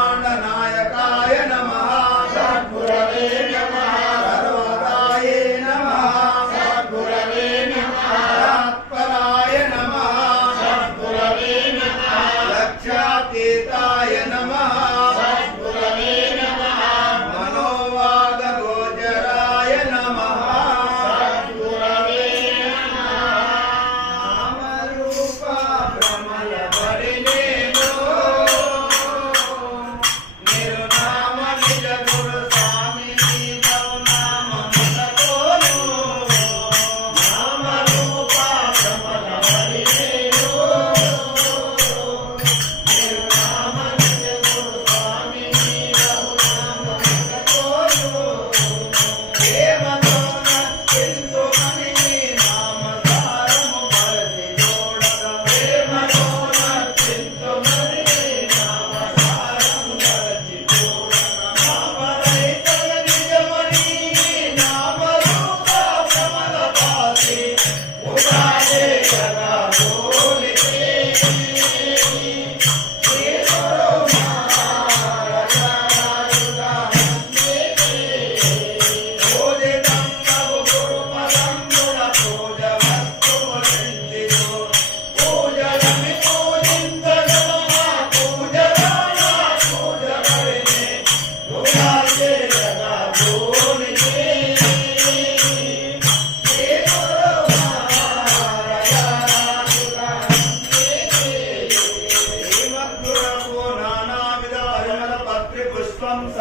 ब्रह्मांड नायकाय नमः सद्गुरवे नमः सर्वदाय नमः सद्गुरवे नमः तत्पराय नमः सद्गुरवे नमः लक्ष्यातीताय नमः सद्गुरवे नमः मनोवाग गोचराय नमः सद्गुरवे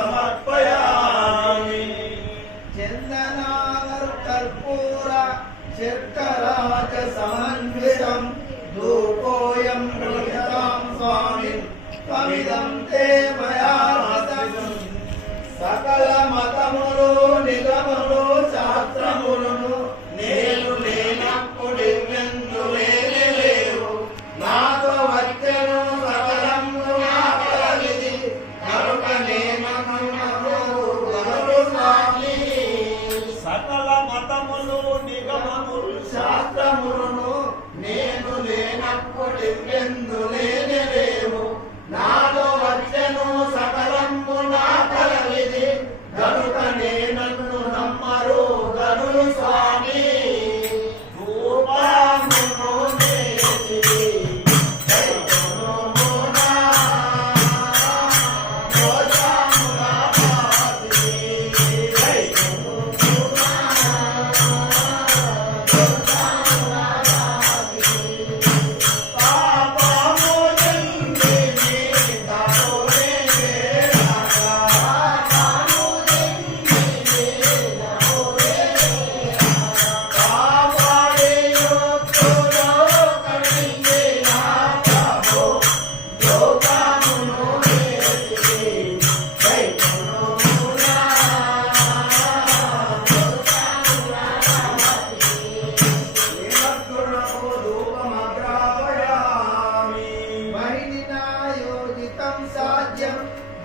समर्पयामि चन्दनागर्पूर शर्कराच समन्वितं धूपोऽयं गृह्यतां स्वामिन् त्वमिदं ते मया हृतं सकल मतमुलो निगमलो शास्त्रमुలను నేను లేనప్పుడెన్నెందు లేవు నాతో వచ్చెను సకలము నా కలిది కరుణ సకల మతములు నిగమములు శాస్త్రములను నేను లేనప్పుడెన్నెందు లేవు నాతో వచ్చెను సకలము నా కలిది కనుక నేనన్ను నమ్మరు గనులు స్వామి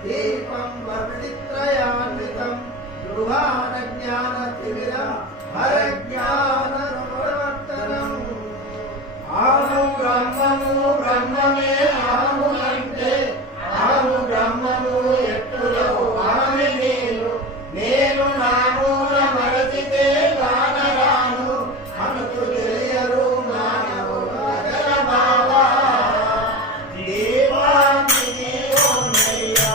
दीपं वर्णित्रयान्वितं गृहानज्ञानतिमिरं हरज्ञानप्रवर्तनम् अहं ब्रह्मनु ब्रह्ममे अहము అంటే అహము బ్రహ్మము ఎట్టులో అహమే నేను నామూల మరచితే కానరాను అనుకు తెలియరు మానవులు అగర బావా దేవాంగిని ఓనయ్యా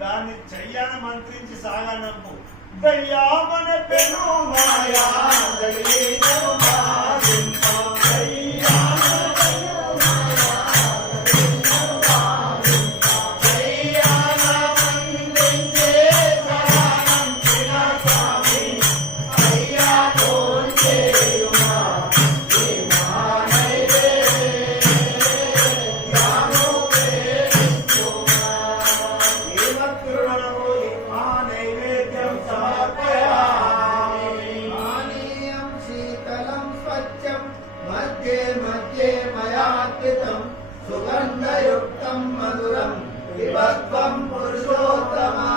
దాన్ని చెయ్యాన మంత్రించి సాగనంపు దయ్యామన పెను మాయా దయ్యేను మారింప దయ్యామన పెను మాయా దయ్యేను మారింప దయ్యాన మంత్రించే సాగనంపిన స్వామి అయ్యా తోల్చేయుమా విమానైరే యాను వేయించుమా దేవకృణము ఆ నైవేద్యం సమర్పయామి పానీయం శీతలం స్వచ్ఛం మధ్యే మధ్యే మయార్పితం సుగంధయుక్తం మధురం విభత్వం పురుషోత్తమా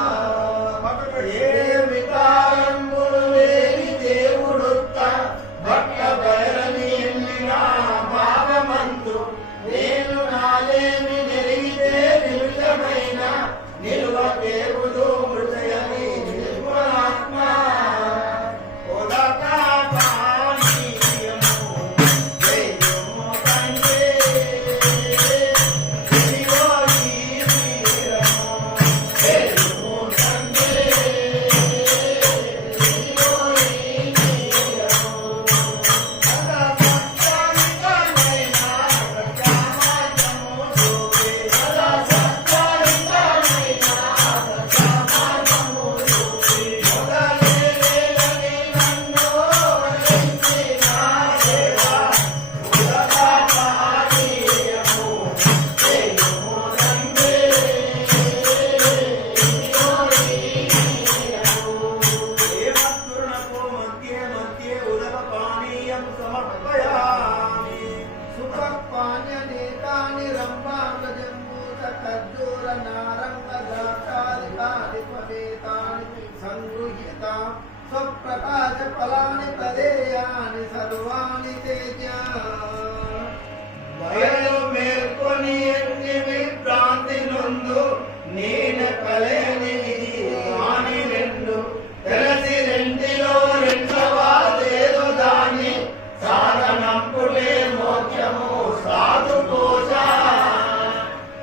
ఏ వికారంబులు లేని దేవుడుత్త భక్త బయలని ఎన్నినా భావమందు నేను నాలేమి నెరిగితే నిమిషమైన నిలువ దేవుడు మృతయని నిర్గుణాత్మ ఉదక పానీయము జయము కంటే దివో ఈ వీరము జయము కంటే దివో ఈ వీరము సదా సత్కారికమైన సత్యమార్గము చూపే సదా సత్కారికమైన సత్యమార్గము చూపే మొదలేలని నన్ను వరించిన దేవా ఉదక పానీయము జయము తండ్రి దేవకృణకు మధ్యే మధ్యే ఉదక పానీయం సమర్పయామి సుఖపాన్యనేకాని రంభాంగజంబూత ఖర్జూర నారంగ ద్రాక్షాదికాని ఫలేతాని సంగృహ్యతాం స్వప్రకాశ ఫలాని తదేయాని సర్వాణి తేజ బయలు మేల్కొని ఎన్ని విభ్రాంతి నుండు నేను కలేని విధి వాణి రెండు తెలిసి రెండిలో రెండవదేదో దాని సాధనంపులే మోక్షము సాధు కోశ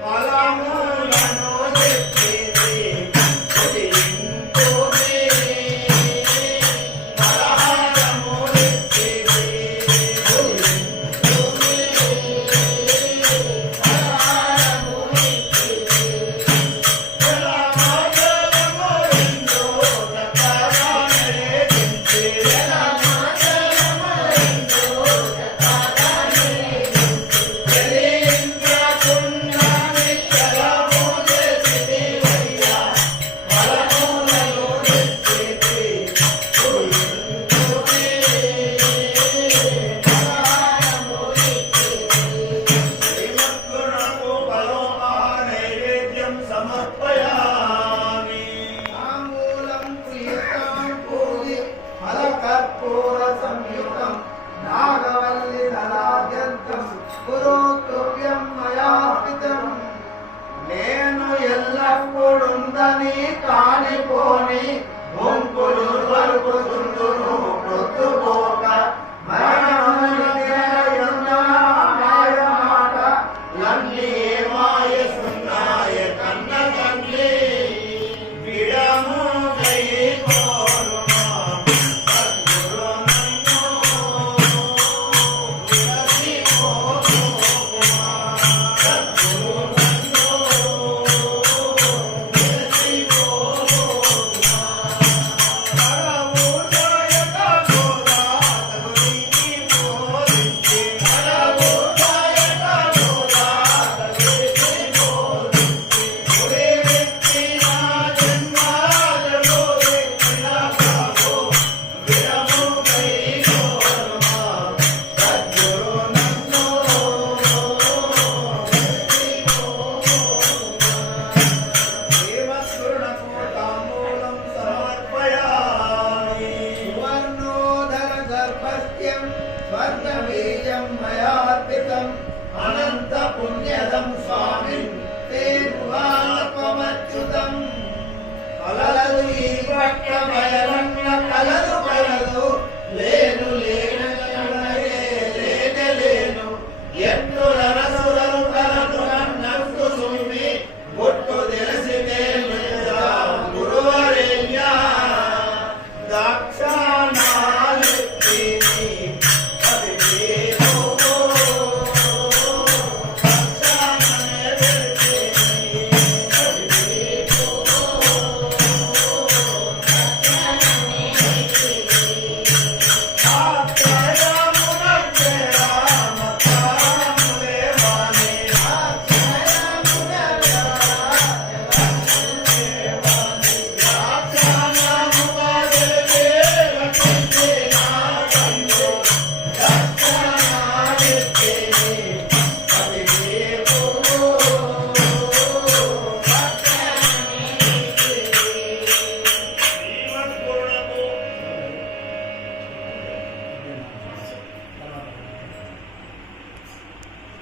ఫలములను చెప్పేది ఉదయింతుమే. ఫలహారము చెప్పేది ఉదయింతుమే. ఫలహారము చెప్పేది జలమాజలము రెండో చక్రాలనే దించే జలమాజలము రెండో చక్రాలనే దించే జలేంద్రకుండాని జలము చేసిది వయ్యా ఫలములను తెచ్చేది ఉదయింతుమే. ఫలహారము దేవకృణకు ఫలోపహ నైవేద్యం సమర్పయామి తాంబూలం ప్రియతాం పూరి ఫలకర్పూర సంయుతం నాగవల్లి దళాద్యంతం పురోక్తువ్యం మయార్పితం నేను ఎల్లప్పుడుందని కానిపోని గుంపులు వలుకుతుందును ప్రొద్దుపోక మరణమున్న మాయ మాట లన్ని ఏ మాయ సున్నాయ కన్న తల్లి విడము గై కోరుమా సద్గురు నన్ను విడచి పోకుమా సద్గురు నన్ను విడచి పోకుమా హరము జయక గోదా తగురికి బోధించి హరము జయక గోదా తగురికి బోధించి ఒరే వ్యక్తి నా జన్మాలలో వ్యక్తిన బాబు విరము కై కోరుమా సద్గురు నన్ను విడచి పోకుమా దేవకృణకు తాంబూలం సమర్పయామి సువర్ణోదర గర్భస్థ్యం స్వర్ణబీజం మయార్పితం అనంత పుణ్యదం స్వామిన్ తే భువాత్మచ్యుతం కలదు ఈ పట్ట బయలన్న కలదు కలదు లేను లేనగలగే లేనే లేను ఎట్లు రరసురలు కలదు నన్నట్టు సుమి బొట్టు తెలిసితే లేదా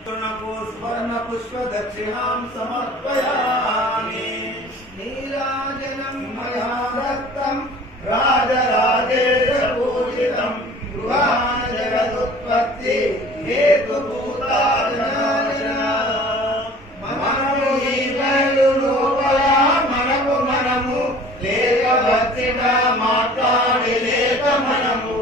सुवर्ण पुष्प दक्षिणां समर्पयामि नीराजनं मया दत्तं राजराजेश पूजितं गृहाण जगदुत्पत्ति हेतुभूताजना మనము ఈ వేళ లోపల మనము లేక భక్తిగా మాట్లాడి లేక మనము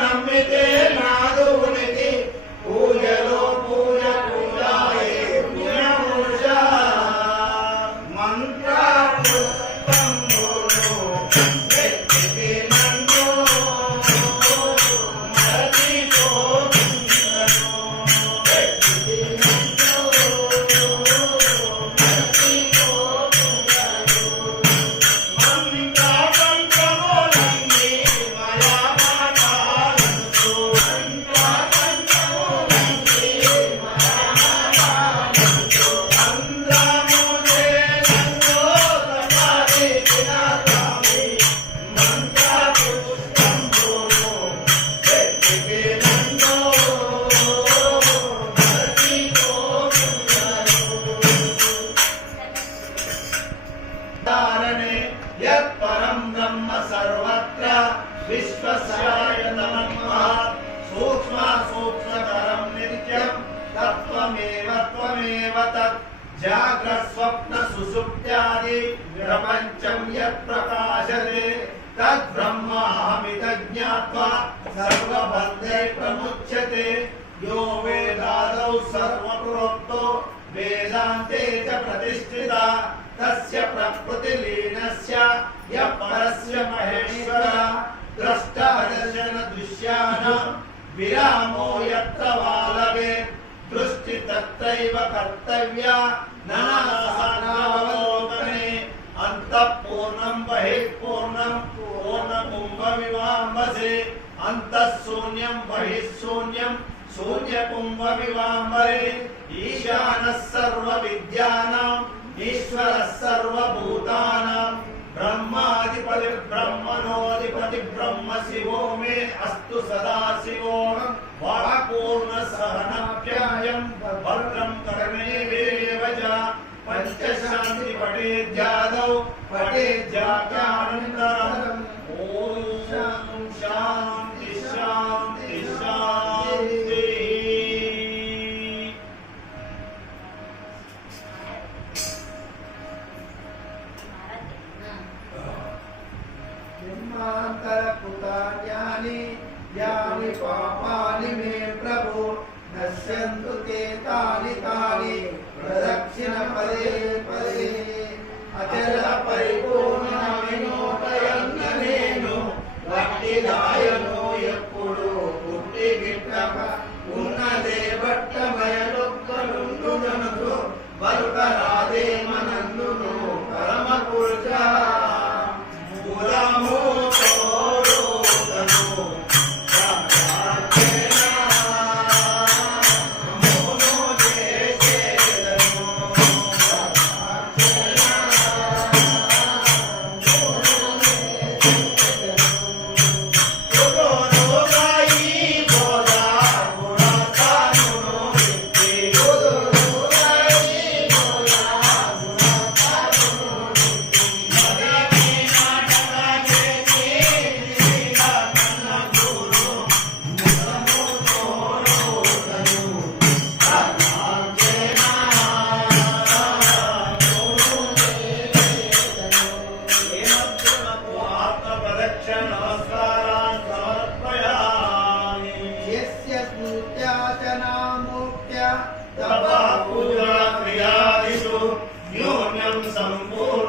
నమ్మితే నాదు ఉనికి పూజలో పూజ పూజాయే పుణ్యపురుష మంత్ర పుష్పంబులు వ్యక్తికి నన్ను మరచిపోతుందను వ్యక్తికి నన్ను మరచిపోతుందను మంత్ర పంచములన్నీ మయా यत्परं ब्रह्म सर्वत्र विश्वस्यायतनं महत् सूक्ष्मतरं नित्यं तत्त्वमेव तत् जाग्रस्वप्न सुषुप्त्यादि प्रपञ्चं यत् प्रकाशते तद् ब्रह्माहमिति ज्ञात्वा सर्वबन्धे प्रमुच्यते यो वेदादौ सर्वप्रोक्तो वेदान्ते च प्रतिष्ठिता तस्य प्रकृतिलीनस्य यः परस्य महेश्वर द्रष्टादर्शन दृश्यानां विरामो यत्र वालवे दृष्टि तत्रैव कर्तव्या नानासानावलोकने अन्तःपूर्णं बहिः पूर्णं पूर्णकुम्भविवाम्बसे अन्तः शून्यं बहिः शून्यं शून्यकुम्भविवाम्बरे ईशानः सर्वविद्यानां ईश्वरः सर्वभूतानां ब्रह्माधिपति ब्रह्मणोऽधिपति ब्रह्म शिवो मे अस्तु सदा शिवो वाक्पूर्ण सहनप्यायं भद्रं कर्णेवेव च पंचशान्ति पठेद्यादौ पठेद्याख्यानन्तरम् ॐ शान्ति शान्ति शान्ति जन्मान्तरकृतान्यानि यानि पापानि मे प्रभो नश्यन्तु ते तानि प्रदक्षिण पदे पदे अचल परिपूर्ण विनोदयन्न नेनु वट्टि दायनो ఎప్పుడు పుట్టి గిట్టక ఉన్నదే బట్టమయలొక్కలుండునను వరుక రాదే మనందును పరమ పురుష మూలము తోడుతను ప్రార్థన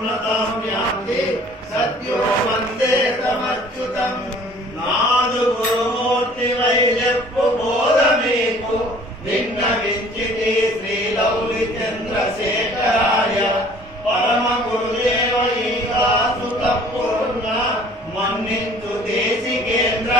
సర్వోన్నతం యాంతి సత్యో వందే తమచ్యుతం. నాదు గురుమూర్తి వై చెప్పు బోధ మీకు విన్నవించితి శ్రీలౌలి చంద్రశేఖరాయ. పరమ గురుదేవ ఈగాసు తప్పున్న మన్నించు దేశికేంద్ర.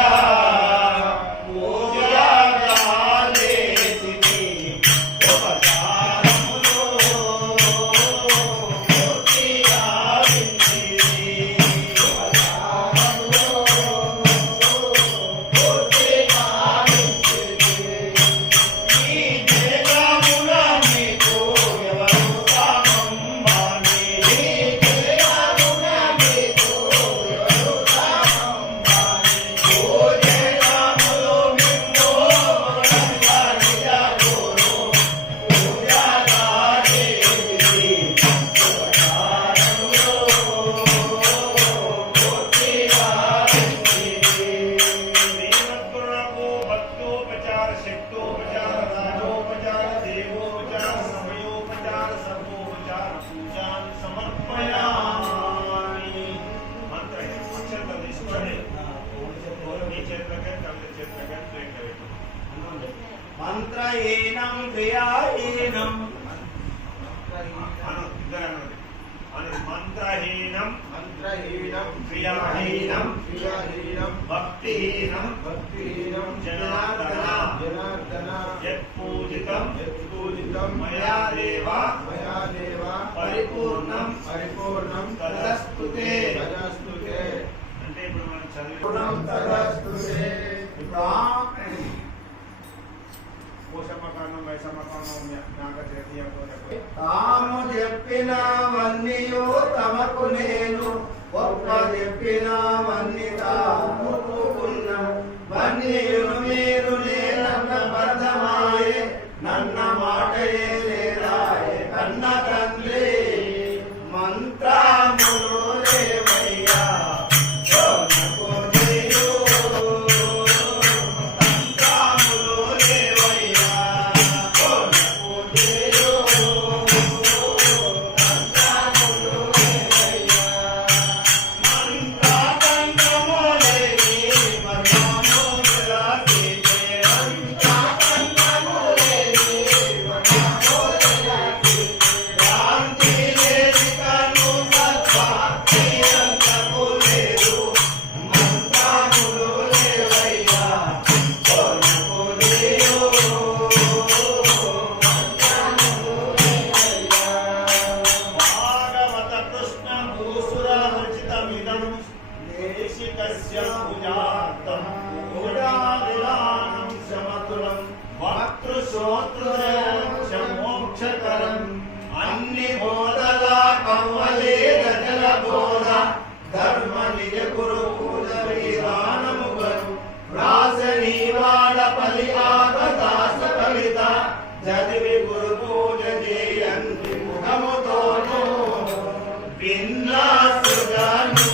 మంత్రహీనం క్రియాహీనం మంత్రహీనం క్రియాహీనం భక్తిహీనం జనార్దన యత్పూజితం మయా దేవ పరిపూర్ణం తదస్తుతే. అంటే ఇప్పుడు మనం చదివి తాము చెప్పినవన్నీయు తమకు నేను ఒక్క చెప్పినవన్నీ తాముకున్న వన్నీయును మీరు నేనన్న బద్ధమాయే నన్న మాటయే లేదాయే కన్న తండ్రి. మంత్రములు లేవయ్యా అన్ని బోధల కవ్వలే గజల బోధ ధర్మ నిజ గురు పూజ విధానము గరు రాసని వాడ పలి ఆగదాస ఫలిత చదివి గురు పూజ చేయండి ముఖముతోను విన్నాసుగాను.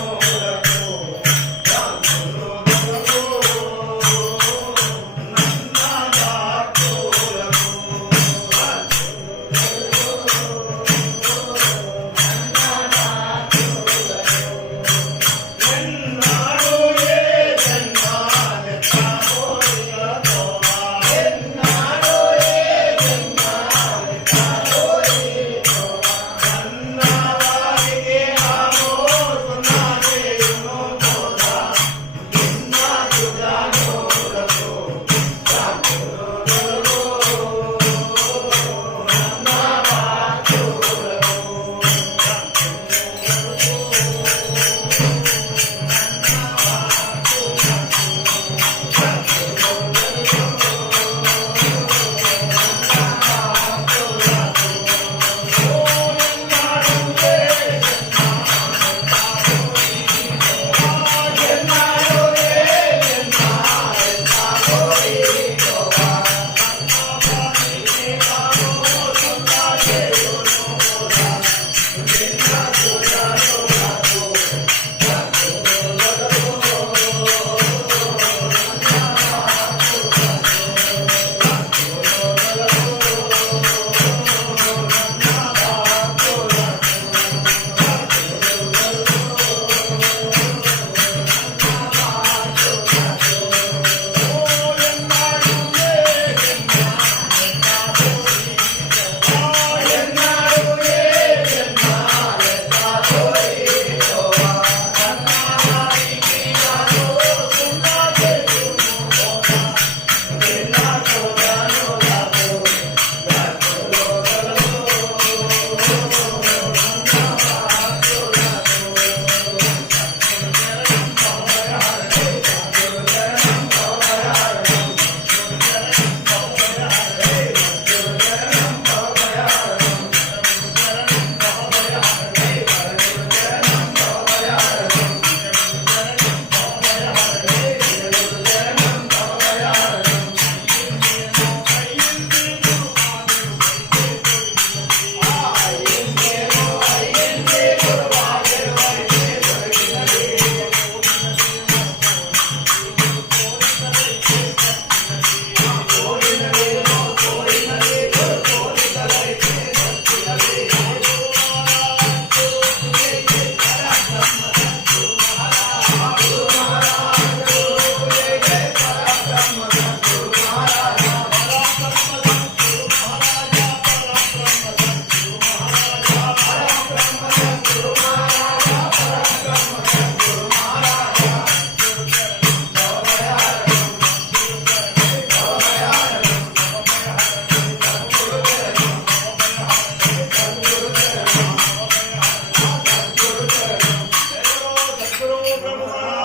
మా